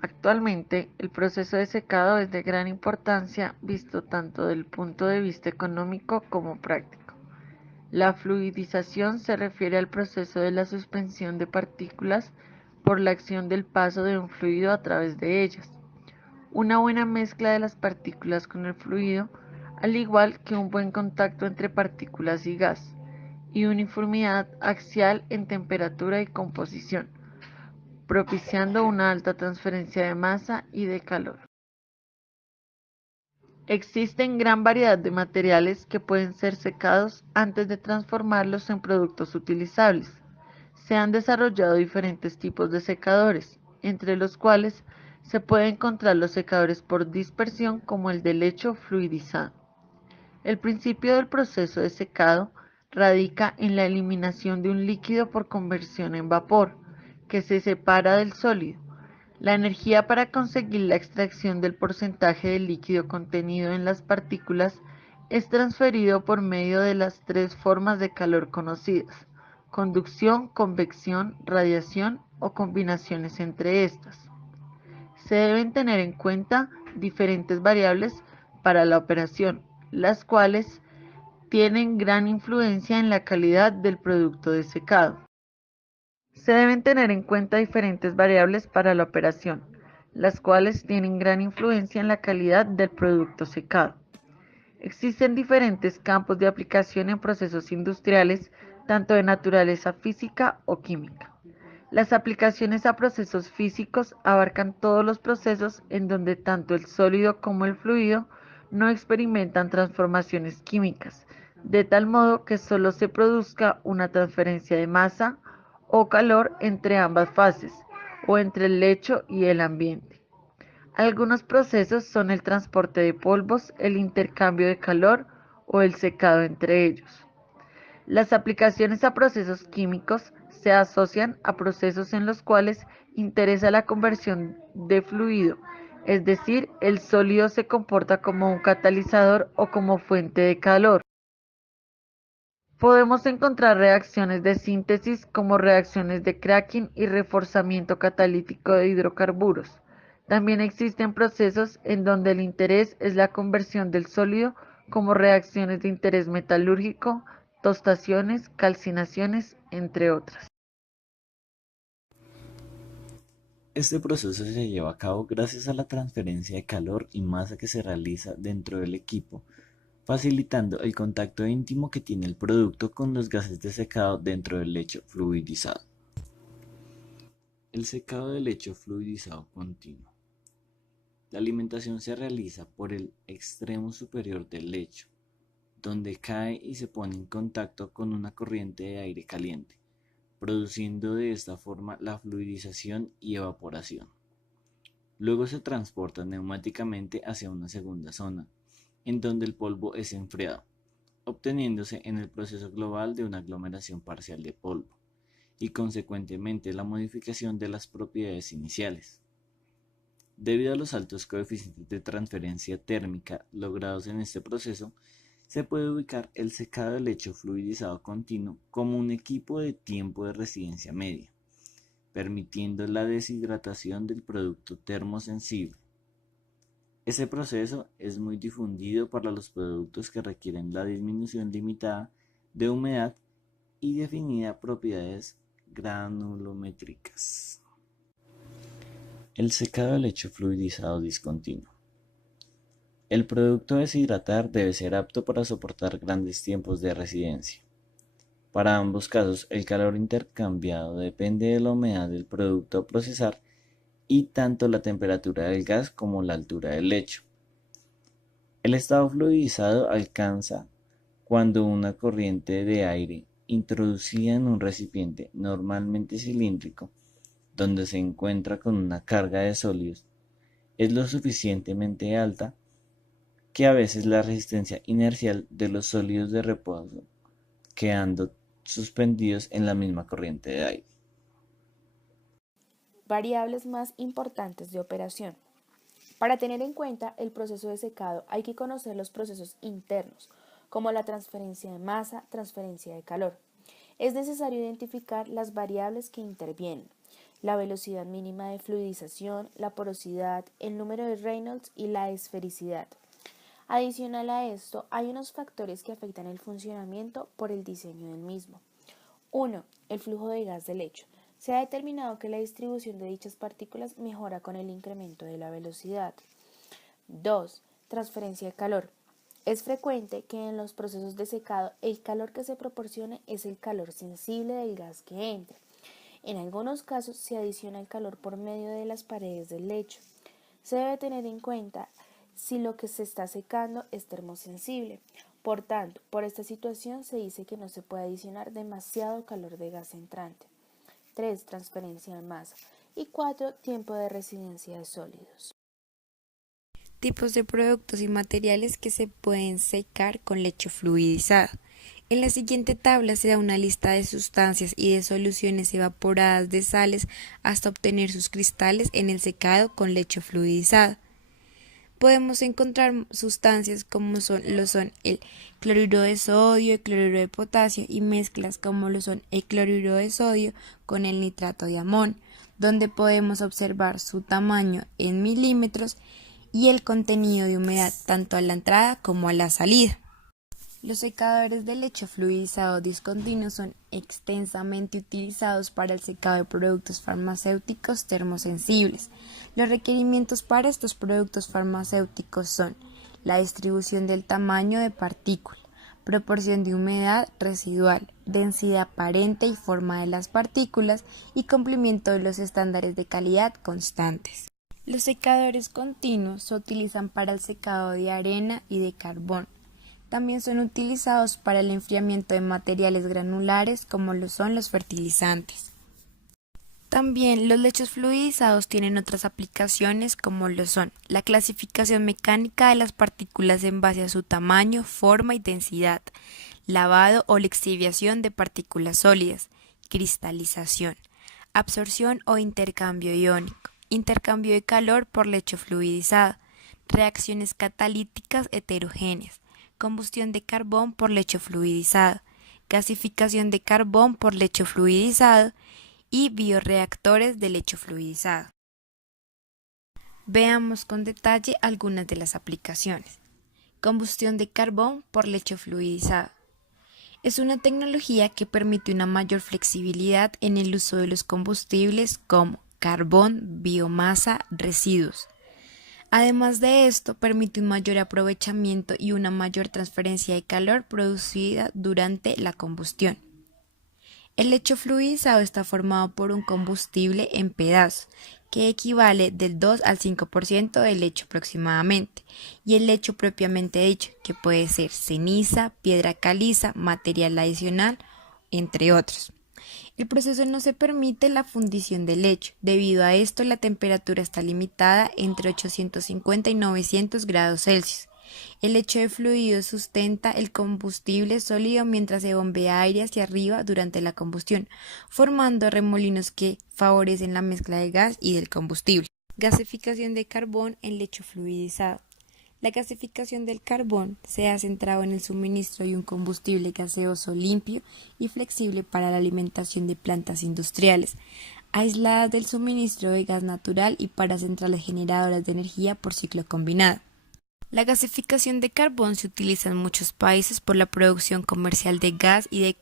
Actualmente, el proceso de secado es de gran importancia visto tanto del punto de vista económico como práctico. La fluidización se refiere al proceso de la suspensión de partículas por la acción del paso de un fluido a través de ellas. Una buena mezcla de las partículas con el fluido, al igual que un buen contacto entre partículas y gas, y uniformidad axial en temperatura y composición, propiciando una alta transferencia de masa y de calor. Existen gran variedad de materiales que pueden ser secados antes de transformarlos en productos utilizables. Se han desarrollado diferentes tipos de secadores, entre los cuales se pueden encontrar los secadores por dispersión como el de lecho fluidizado. El principio del proceso de secado radica en la eliminación de un líquido por conversión en vapor, que se separa del sólido. La energía para conseguir la extracción del porcentaje de líquido contenido en las partículas es transferido por medio de las tres formas de calor conocidas: conducción, convección, radiación o combinaciones entre estas. Se deben tener en cuenta diferentes variables para la operación, las cuales tienen gran influencia en la calidad del producto de secado. Se deben tener en cuenta diferentes variables para la operación, las cuales tienen gran influencia en la calidad del producto secado. Existen diferentes campos de aplicación en procesos industriales, tanto de naturaleza física o química. Las aplicaciones a procesos físicos abarcan todos los procesos en donde tanto el sólido como el fluido no experimentan transformaciones químicas, de tal modo que solo se produzca una transferencia de masa o calor entre ambas fases, o entre el lecho y el ambiente. Algunos procesos son el transporte de polvos, el intercambio de calor o el secado entre ellos. Las aplicaciones a procesos químicos se asocian a procesos en los cuales interesa la conversión de fluido, es decir, el sólido se comporta como un catalizador o como fuente de calor. Podemos encontrar reacciones de síntesis como reacciones de cracking y reforzamiento catalítico de hidrocarburos. También existen procesos en donde el interés es la conversión del sólido, como reacciones de interés metalúrgico, tostaciones, calcinaciones, entre otras. Este proceso se lleva a cabo gracias a la transferencia de calor y masa que se realiza dentro del equipo, facilitando el contacto íntimo que tiene el producto con los gases de secado dentro del lecho fluidizado. El secado del lecho fluidizado continuo. La alimentación se realiza por el extremo superior del lecho, donde cae y se pone en contacto con una corriente de aire caliente, produciendo de esta forma la fluidización y evaporación. Luego se transporta neumáticamente hacia una segunda zona, en donde el polvo es enfriado, obteniéndose en el proceso global de una aglomeración parcial de polvo, y consecuentemente la modificación de las propiedades iniciales. Debido a los altos coeficientes de transferencia térmica logrados en este proceso, se puede ubicar el secado del lecho fluidizado continuo como un equipo de tiempo de residencia media, permitiendo la deshidratación del producto termosensible. Este proceso es muy difundido para los productos que requieren la disminución limitada de humedad y definida propiedades granulométricas. El secado del lecho fluidizado discontinuo. El producto a deshidratar debe ser apto para soportar grandes tiempos de residencia. Para ambos casos, el calor intercambiado depende de la humedad del producto a procesar y tanto la temperatura del gas como la altura del lecho. El estado fluidizado alcanza cuando una corriente de aire introducida en un recipiente normalmente cilíndrico, donde se encuentra con una carga de sólidos, es lo suficientemente alta que a veces la resistencia inercial de los sólidos de reposo quedando suspendidos en la misma corriente de aire. Variables más importantes de operación. Para tener en cuenta el proceso de secado hay que conocer los procesos internos, como la transferencia de masa, transferencia de calor. Es necesario identificar las variables que intervienen. la velocidad mínima de fluidización, la porosidad, el número de Reynolds y la esfericidad. Adicional a esto, hay unos factores que afectan el funcionamiento por el diseño del mismo. 1. El flujo de gas del lecho. Se ha determinado que la distribución de dichas partículas mejora con el incremento de la velocidad. 2. Transferencia de calor. Es frecuente que en los procesos de secado el calor que se proporcione es el calor sensible del gas que entre. En algunos casos se adiciona el calor por medio de las paredes del lecho. Se debe tener en cuenta si lo que se está secando es termosensible. Por tanto, por esta situación se dice que no se puede adicionar demasiado calor de gas entrante. 3. Transferencia de masa. Y 4. Tiempo de residencia de sólidos. Tipos de productos y materiales que se pueden secar con lecho fluidizado. En la siguiente tabla se da una lista de sustancias y de soluciones evaporadas de sales hasta obtener sus cristales en el secado con lecho fluidizado. Podemos encontrar sustancias como son el cloruro de sodio, el cloruro de potasio y mezclas como lo son el cloruro de sodio con el nitrato de amonio, donde podemos observar su tamaño en milímetros y el contenido de humedad tanto a la entrada como a la salida. Los secadores de lecho fluidizado discontinuo son extensamente utilizados para el secado de productos farmacéuticos termosensibles. Los requerimientos para estos productos farmacéuticos son la distribución del tamaño de partícula, proporción de humedad residual, densidad aparente y forma de las partículas y cumplimiento de los estándares de calidad constantes. Los secadores continuos se utilizan para el secado de arena y de carbón. También son utilizados para el enfriamiento de materiales granulares como lo son los fertilizantes. También los lechos fluidizados tienen otras aplicaciones como lo son la clasificación mecánica de las partículas en base a su tamaño, forma y densidad, lavado o lixiviación de partículas sólidas, cristalización, absorción o intercambio iónico, intercambio de calor por lecho fluidizado, reacciones catalíticas heterogéneas, combustión de carbón por lecho fluidizado, gasificación de carbón por lecho fluidizado y bioreactores de lecho fluidizado. Veamos con detalle algunas de las aplicaciones. Combustión de carbón por lecho fluidizado. Es una tecnología que permite una mayor flexibilidad en el uso de los combustibles como carbón, biomasa, residuos. Además de esto, permite un mayor aprovechamiento y una mayor transferencia de calor producida durante la combustión. El lecho fluidizado está formado por un combustible en pedazos, que equivale del 2 al 5% del lecho aproximadamente, y el lecho propiamente dicho, que puede ser ceniza, piedra caliza, material adicional, entre otros. El proceso no se permite la fundición del lecho, debido a esto la temperatura está limitada entre 850 y 900 grados Celsius. El lecho de fluido sustenta el combustible sólido mientras se bombea aire hacia arriba durante la combustión, formando remolinos que favorecen la mezcla de gas y del combustible. Gasificación de carbón en lecho fluidizado. La gasificación del carbón se ha centrado en el suministro de un combustible gaseoso limpio y flexible para la alimentación de plantas industriales, aisladas del suministro de gas natural y para centrales generadoras de energía por ciclo combinado. La gasificación de carbón se utiliza en muchos países por la producción comercial de gas y de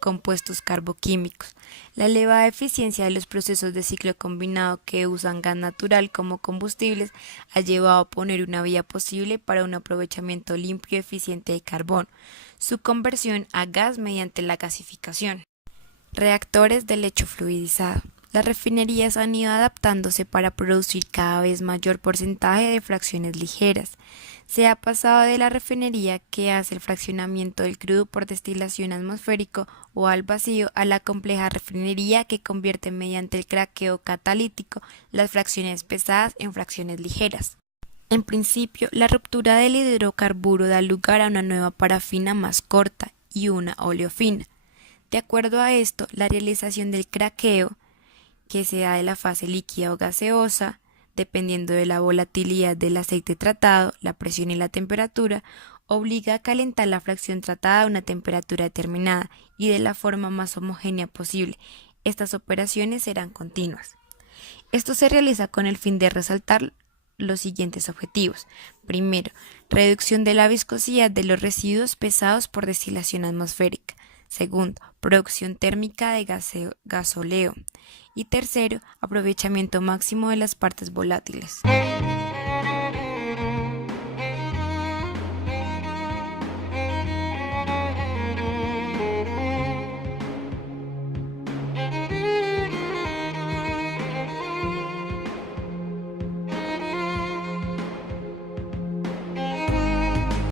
compuestos carboquímicos. La elevada eficiencia de los procesos de ciclo combinado que usan gas natural como combustibles ha llevado a poner una vía posible para un aprovechamiento limpio y eficiente de carbón, su conversión a gas mediante la gasificación. Reactores de lecho fluidizado. Las refinerías han ido adaptándose para producir cada vez mayor porcentaje de fracciones ligeras. Se ha pasado de la refinería que hace el fraccionamiento del crudo por destilación atmosférico o al vacío a la compleja refinería que convierte mediante el craqueo catalítico las fracciones pesadas en fracciones ligeras. En principio, la ruptura del hidrocarburo da lugar a una nueva parafina más corta y una oleofina. De acuerdo a esto, la realización del craqueo, que se da de la fase líquida o gaseosa, dependiendo de la volatilidad del aceite tratado, la presión y la temperatura, obliga a calentar la fracción tratada a una temperatura determinada y de la forma más homogénea posible. Estas operaciones serán continuas. Esto se realiza con el fin de resaltar los siguientes objetivos. Primero, reducción de la viscosidad de los residuos pesados por destilación atmosférica. Segundo, producción térmica de gasoleo. Y tercero, aprovechamiento máximo de las partes volátiles.